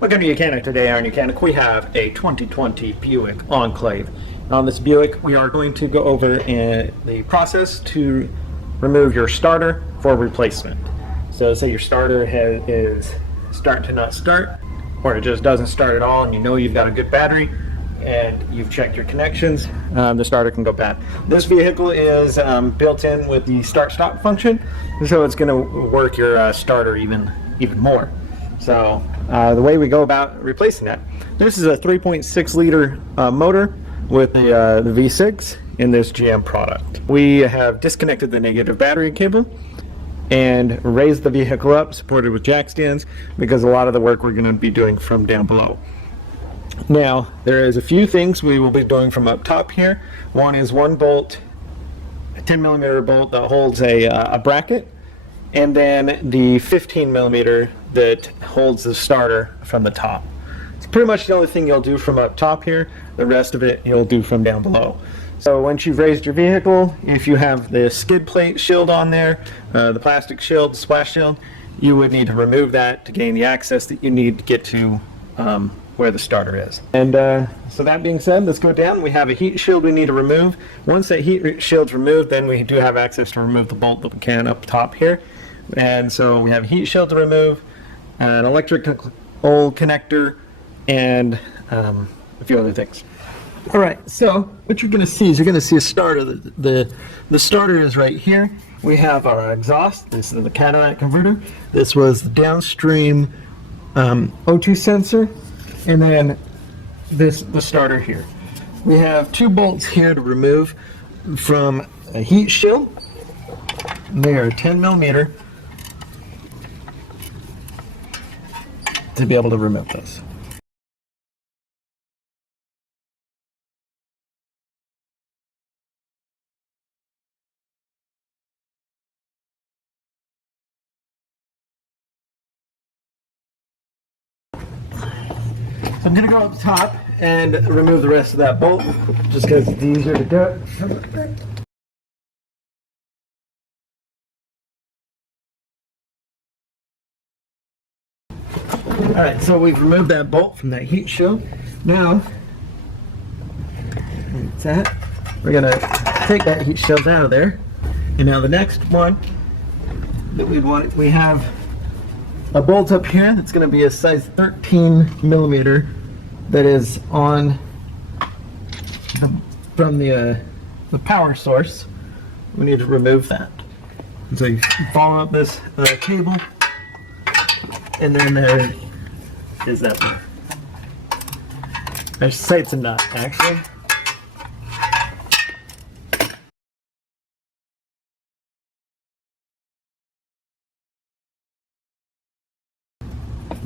Welcome to YOUCANIC. Today on YOUCANIC we have a 2020 Buick Enclave. On this Buick we are going to go over the process to remove your starter for replacement. So say your starter is starting to not start, or it just doesn't start at all, and you know you've got a good battery and you've checked your connections, the starter can go bad. This vehicle is built in with the start-stop function, so it's going to work your starter even more. So the way we go about replacing that, this is a 3.6 liter motor with the V6 in this GM product. We have disconnected the negative battery cable and raised the vehicle up, supported with jack stands, because a lot of the work we're going to be doing from down below. Now, there is a few things we will be doing from up top here. One is one bolt, a 10 millimeter bolt that holds a bracket, and then the 15 millimeter that holds the starter from the top. It's pretty much the only thing you'll do from up top here. The rest of it you'll do from down below. So once you've raised your vehicle, if you have the skid plate shield on there, the plastic shield, the splash shield, you would need to remove that to gain the access that you need to get to where the starter is. And so that being said, let's go down. We have a heat shield we need to remove. Once that heat shield's removed, then we do have access to remove the bolt that we can up top here. And so we have a heat shield to remove, an electrical connector, and a few other things. All right, so what you're going to see is you're going to see a starter. The starter is right here. We have our exhaust. This is the cataract converter. This was the downstream O2 sensor, and then the starter here. We have two bolts here to remove from a heat shield. They are 10 millimeter to be able to remove this. I'm going to go up top and remove the rest of that bolt, just because it's easier to do it. Alright, so we've removed that bolt from that heat shield. Now, we're going to take that heat shield out of there. And now the next one that we have a bolt up here that's going to be a size 13 millimeter that is on from the power source. We need to remove that. And so you follow up this cable, and then there is that one. I should say it's a nut, actually.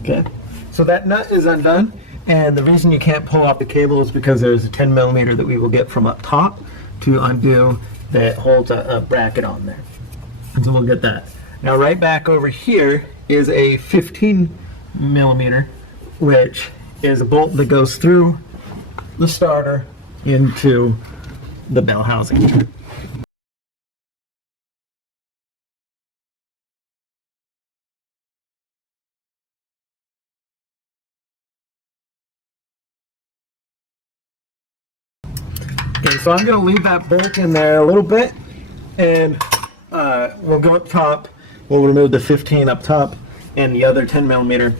Okay, so that nut is undone, and the reason you can't pull off the cable is because there's a 10 millimeter that we will get from up top to undo that holds a bracket on there. And so we'll get that. Now right back over here is a 15 millimeter, which is a bolt that goes through the starter into the bell housing. Okay, so I'm going to leave that bolt in there a little bit, and we'll go up top. We'll remove the 15 up top and the other 10 millimeter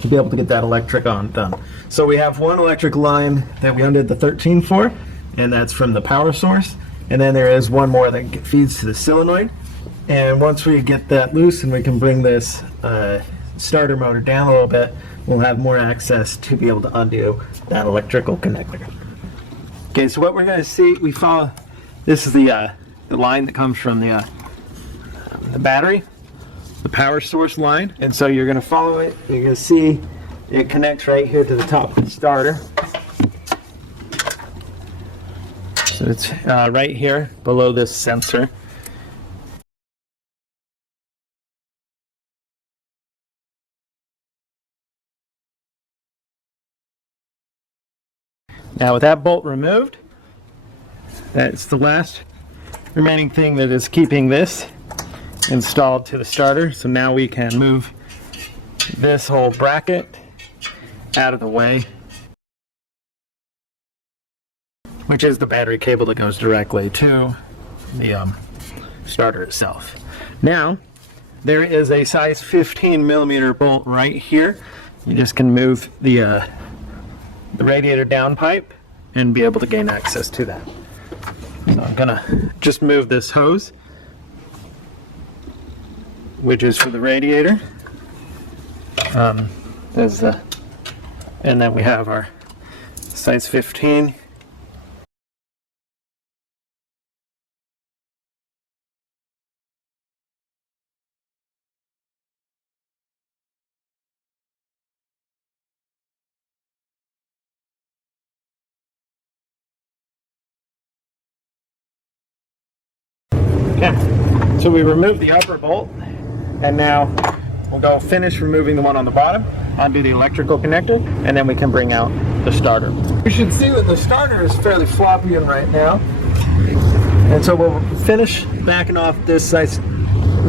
to be able to get that electric done. So we have one electric line that we undid the 13 for, and that's from the power source. And then there is one more that feeds to the solenoid. And once we get that loose and we can bring this starter motor down a little bit, we'll have more access to be able to undo that electrical connector. Okay, so what we're going to see, this is the line that comes from the battery, the power source line, and so you're going to follow it. You're going to see it connects right here to the top of the starter. So it's right here below this sensor. Now with that bolt removed, that's the last remaining thing that is keeping this installed to the starter. So now we can move this whole bracket out of the way, which is the battery cable that goes directly to the starter itself. Now, there is a size 15 millimeter bolt right here. You just can move the radiator down pipe and be able to gain access to that. So I'm gonna just move this hose, which is for the radiator. And then we have our size 15. Okay, so we removed the upper bolt, and now we'll go finish removing the one on the bottom, undo the electrical connector, and then we can bring out the starter. You should see that the starter is fairly floppy in right now. And so we'll finish backing off this size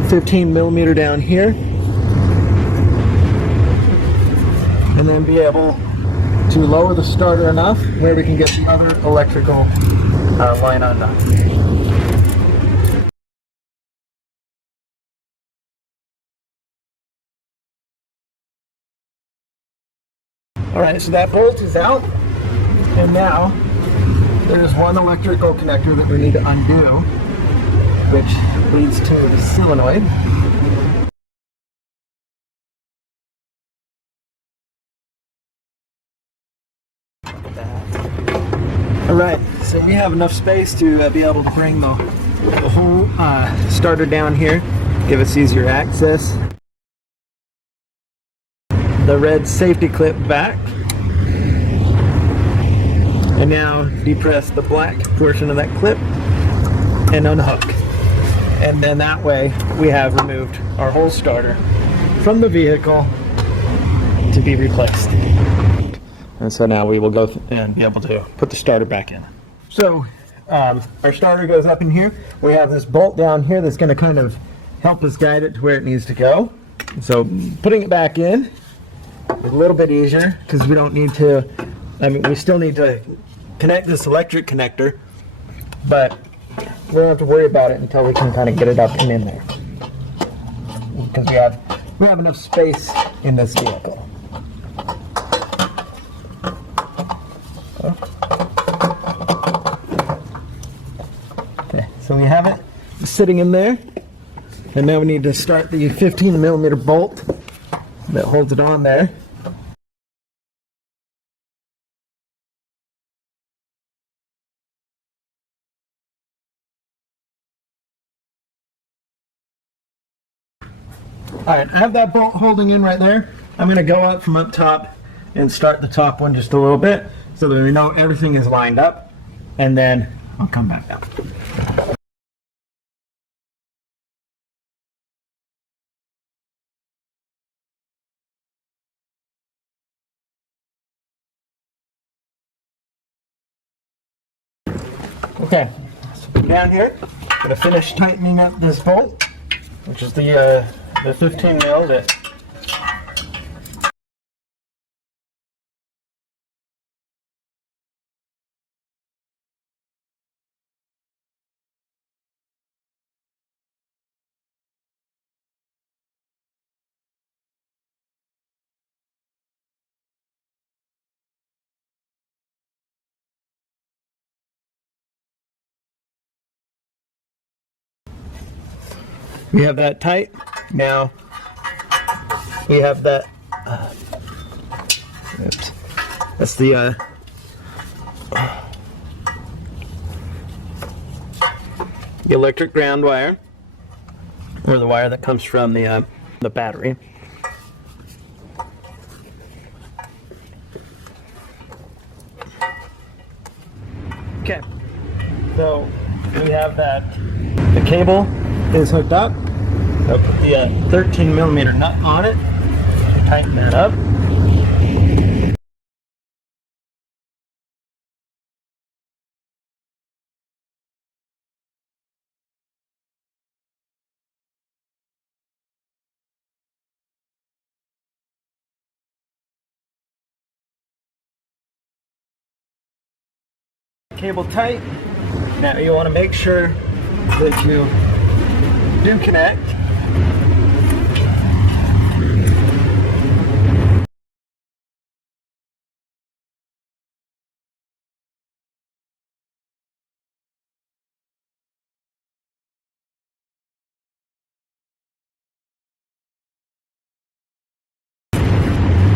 15 millimeter down here, and then be able to lower the starter enough where we can get the other electrical line undone. Alright, so that bolt is out, and now there's one electrical connector that we need to undo, which leads to the solenoid. Alright, so we have enough space to be able to bring the whole starter down here, give us easier access. The red safety clip back, and now depress the black portion of that clip and unhook, and then that way we have removed our whole starter from the vehicle to be replaced. And so now we will go and be able to put the starter back in. So our starter goes up in here. We have this bolt down here that's going to kind of help us guide it to where it needs to go. So putting it back in a little bit easier, because we don't need to, we still need to connect this electric connector, but we don't have to worry about it until we can kind of get it up and in there, because we have enough space in this vehicle. Okay, so we have it sitting in there, and now we need to start the 15 millimeter bolt that holds it on there. Alright, I have that bolt holding in right there. I'm going to go up from up top and start the top one just a little bit so that we know everything is lined up, and then I'll come back down. Okay, so down here, I'm going to finish tightening up this bolt, which is the 15 mil that we have that tight. Now we have that. Oops. That's the electric ground wire, or the wire that comes from the battery. Okay, so we have that. The cable is hooked up. I'll put the 13 millimeter nut on it to tighten that up. cable tight. Now you want to make sure that you do connect.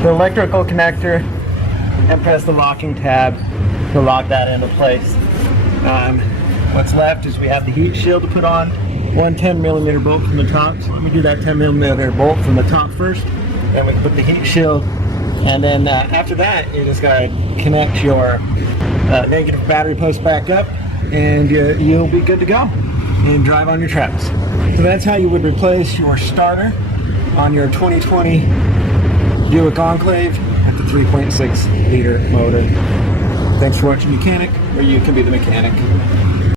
The electrical connector, and press the locking tab to lock that into place. What's left is we have the heat shield to put on, one 10mm bolt from the top. So let me do that 10mm bolt from the top first. Then we can put the heat shield, and then after that, you just gotta connect your negative battery post back up, and you'll be good to go and drive on your tracks. So that's how you would replace your starter on your 2020 Buick Enclave at the 3.6 liter motor. Thanks for watching YOUCANIC, where you can be the mechanic.